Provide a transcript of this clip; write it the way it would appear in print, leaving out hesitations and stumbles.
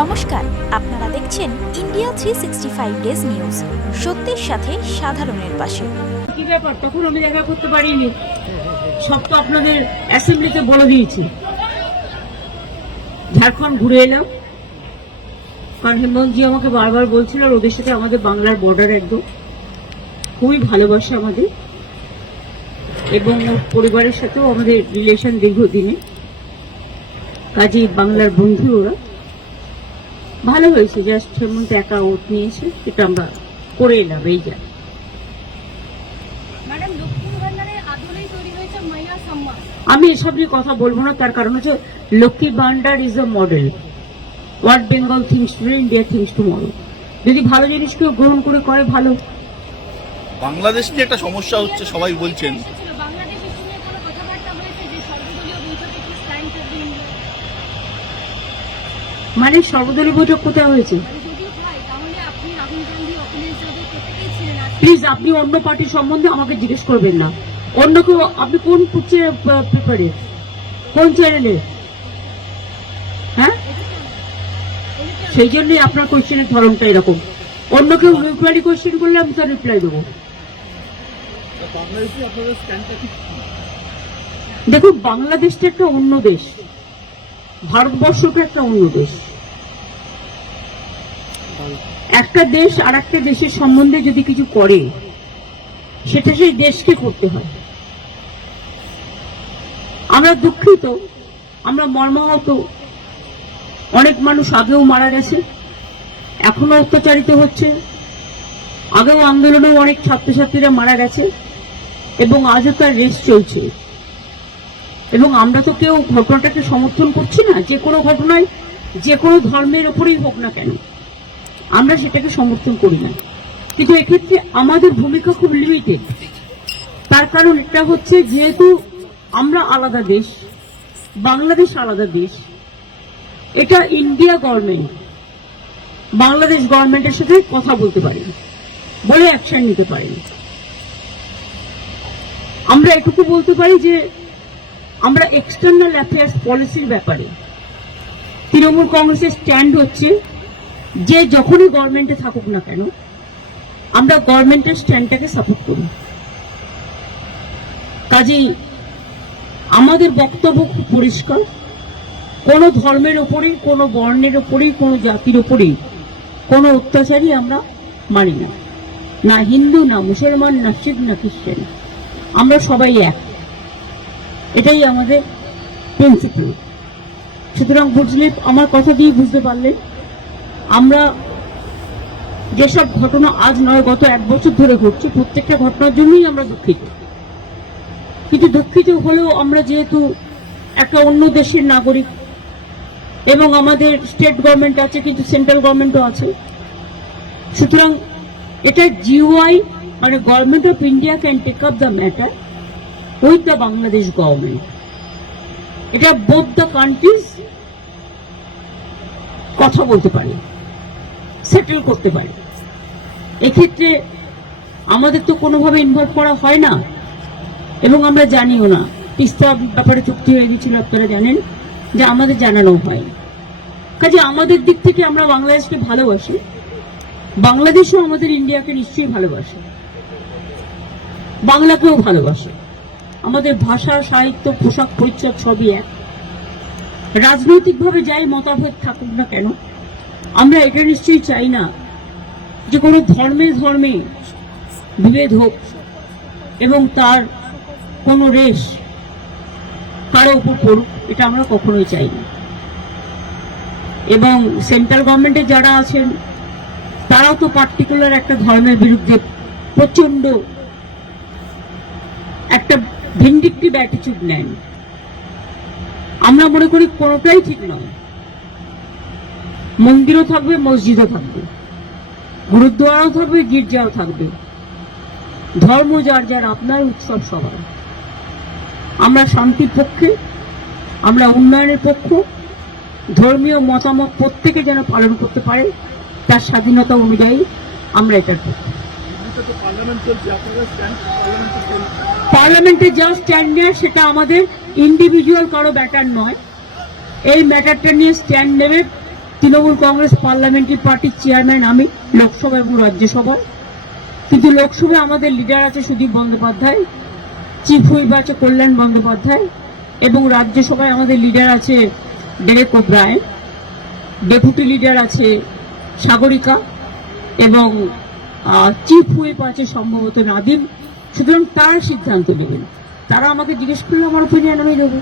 নমস্কার, আপনারা দেখছেন ইন্ডিয়া 365 ডেজ নিউজ, সত্যের সাথে সাধারণের পাশে। কি ব্যাপার, তখন আমি দেখা করতে পারিনি, সব তো আপনাদের অ্যাসেম্বলিতে বলে দিয়েছি। ঝাড়খণ্ড ঘুরে এলাম, কারণ হেমন্তজি আমাকে বারবার বলছিল ওদের সাথে আমাদের বাংলার বর্ডার একদম খুবই ভালোবাসে আমাদের, এবং পরিবারের সাথেও আমাদের রিলেশন দীর্ঘদিনে, কাজে বাংলার বন্ধু ওরা। ভালো হয়েছে, জাস্ট হেমন্ত একা ওট নিয়েছে, এটা আমরা করে এলাম। এই যা আমি এসব নিয়ে কথা বলবো না, তার কারণ হচ্ছে Lakshmi Bhandar is a model. What Bengal thinks today, India thinks tomorrow. যদি ভালো জিনিস কেউ গ্রহণ করে ভালো। বাংলাদেশ নিয়ে একটা সমস্যা হচ্ছে, সবাই বলছেন মানে সর্বদলীয় বৈঠক কোথায় হয়েছে? প্লিজ আপনি অন্য পার্টির সম্বন্ধে আমাকে জিজ্ঞেস করবেন না। অন্য কেউ, আপনি কোন পেপারে, কোন চ্যানেলে? হ্যাঁ, সেই জন্যই আপনার কোয়েশ্চেনের ধরনটা এরকম। অন্য কেউ রিপ্লাই কোয়েশ্চেন করলে আমি তার রিপ্লাই দেবো। দেখুন, বাংলাদেশটা একটা অন্য দেশ, ভারতবর্ষটা একটা অন্য দেশ। একটা দেশ আর একটা দেশের সম্বন্ধে যদি কিছু করে, সেটা সেই দেশকে করতে হয়। আমরা দুঃখিত, আমরা মর্মাহত। অনেক মানুষ আগেও মারা গেছে, এখনো অত্যাচারিত হচ্ছে। আগেও আন্দোলনেও অনেক ছাত্রছাত্রীরা মারা গেছে, এবং আজও তার রেস চলছে। এবং আমরা তো কেউ ঘটনাটাকে সমর্থন করছি না। যে কোনো ঘটনায়, যে কোনো ধর্মের ওপরেই হোক না কেন, আমরা সেটাকে সমর্থন করি না। কিন্তু এক্ষেত্রে আমাদের ভূমিকা খুব লিমিটেড। তার কারণ এটা হচ্ছে, যেহেতু আমরা আলাদা দেশ, বাংলাদেশ আলাদা দেশ, এটা ইন্ডিয়া গভর্নমেন্ট বাংলাদেশ গভর্নমেন্টের সাথে কথা বলতে পারে, বলে অ্যাকশন নিতে পারে। আমরা এটুকু বলতে পারি যে আমরা এক্সটার্নাল অ্যাফেয়ার্স পলিসির ব্যাপারে তৃণমূল কংগ্রেসের স্ট্যান্ড হচ্ছে যে যখনই গভর্নমেন্টে থাকুক না কেন, আমরা গভর্নমেন্টের স্ট্যান্ডটাকে সাপোর্ট করি। কাজেই আমাদের বক্তব্য খুব পরিষ্কার, কোনো ধর্মের ওপরেই, কোনো বর্ণের ওপরেই, কোনো জাতির ওপরেই কোনো অত্যাচারই আমরা মানি না। না হিন্দু, না মুসলমান, না শিখ, না খ্রিস্টান, আমরা সবাই এক। এটাই আমাদের প্রিন্সিপাল। সুতরাং বুঝলে, আমার কথা দিয়ে বুঝতে পারলেন, আমরা যেসব ঘটনা আজ নয় গত 1 বছর ধরে ঘটছে, প্রত্যেকটা ঘটনার জন্যই আমরা দুঃখিত। কিন্তু দুঃখিত হলেও আমরা যেহেতু একটা অন্য দেশের নাগরিক, এবং আমাদের স্টেট গভর্নমেন্ট আছে, কিন্তু সেন্ট্রাল গভর্নমেন্টও আছে, সুতরাং এটা জিওআই মানে government of India can take up the matter with the Bangladesh government. এটা বোথ দ্য কান্ট্রিজ কথা বলতে পারে, সেটেল করতে পারে। এক্ষেত্রে আমাদের তো কোনোভাবে ইনভলভ করা হয় না, এবং আমরা জানিও না। তিস্তা ব্যাপারে চুক্তি হয়ে গেছিল, আপনারা জানেন, যে আমাদের জানানো হয়। কাজে আমাদের দিক থেকে আমরা বাংলাদেশকে ভালোবাসি, বাংলাদেশও আমাদের ইন্ডিয়াকে নিশ্চয়ই ভালোবাসে, বাংলাকেও ভালোবাসে। আমাদের ভাষা, সাহিত্য, পোশাক পরিচ্ছদ সবই এক। রাজনৈতিকভাবে যাই মতভেদ থাকুক না কেন, আমরা এটা নিশ্চয়ই চাই না যে কোনো ধর্মে ধর্মে বিভেদ হোক, এবং তার কোনো রেশ কারো উপর পড়ুক, এটা আমরা কখনোই চাই না। এবং সেন্ট্রাল গভর্নমেন্টে যারা আছেন, তারাও তো পার্টিকুলার একটা ধর্মের বিরুদ্ধে প্রচন্ড একটা ভিন্ডিকটিভ অ্যাটিটিউড নেন। আমরা মনে করি কোনোটাই ঠিক নয়। মন্দিরও থাকবে, মসজিদও থাকবে, গুরুদ্বারাও থাকবে, গির্জাও থাকবে। ধর্ম যার যার, আপনার উৎসব সবার। আমরা শান্তির পক্ষে, আমরা উন্নয়নের পক্ষ। ধর্মীয় মতামত প্রত্যেকে যেন পালন করতে পারে তার স্বাধীনতা অনুযায়ী, আমরা এটার পক্ষে। পার্লামেন্টে যা স্ট্যান্ড নেয় সেটা আমাদের ইন্ডিভিজুয়াল কারো ব্যাটার নয়। এই ম্যাটারটা নিয়ে স্ট্যান্ড নেবে তৃণমূল কংগ্রেস পার্লামেন্টারি পার্টির চেয়ারম্যান আমি লোকসভা এবং রাজ্যসভায়। কিন্তু লোকসভায় আমাদের লিডার আছে সুদীপ বন্দ্যোপাধ্যায়, চিফ হুইপ আছে কল্যাণ বন্দ্যোপাধ্যায়, এবং রাজ্যসভায় আমাদের লিডার আছে ডেরেক ওব্রায়েন, ডেপুটি লিডার আছে সাগরিকা, এবং চিফ হুইপ আছে সম্ভবত নাদিম। সুতরাং তারা সিদ্ধান্ত নেবেন। তারা আমাকে জিজ্ঞেস করলে আমার ওপিনিয়ন আমি দেবো।